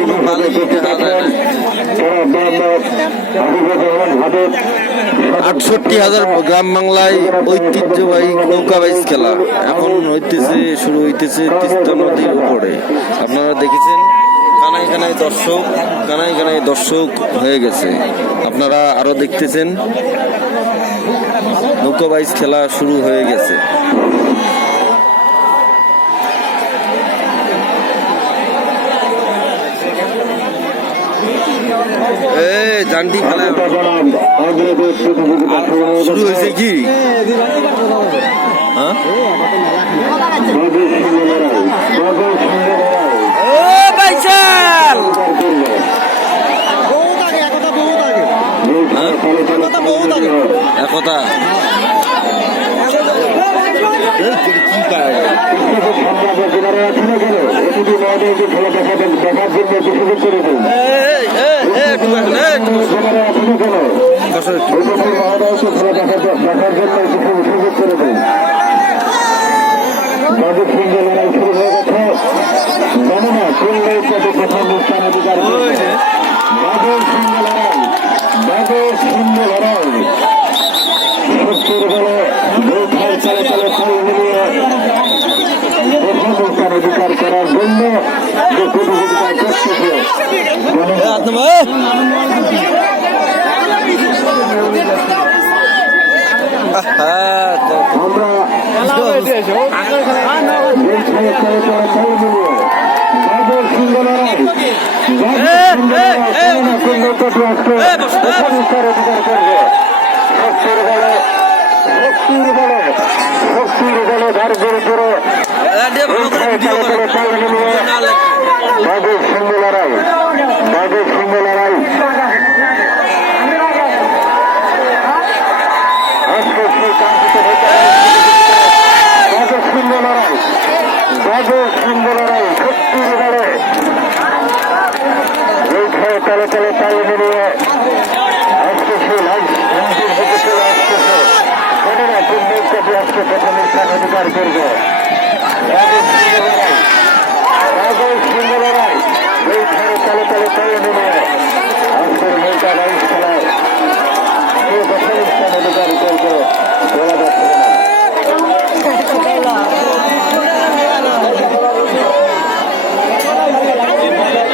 কোনো বালি দেখা যায় না। 68,000 গ্রাম বাংলায় ঐতিহ্যবাহী নৌকা বাইচ খেলা এখন শুরু হইতেছে তিস্তা নদীর উপরে। আপনারা দেখেছেন কানায় কানায় দর্শক হয়ে গেছে। আপনারা আরো দেখতেছেন নৌকা বাইচ খেলা শুরু হয়ে গেছে। জানটি খেলা শুরু হয়েছে কি? একতা অধিকার করার জন্য যে প্রতিযোগিতা করতেছে তলে তলে তাল মিলিয়ে আসতেছে লাইভ আসতেছে প্রথম স্থান অধিকার করবে।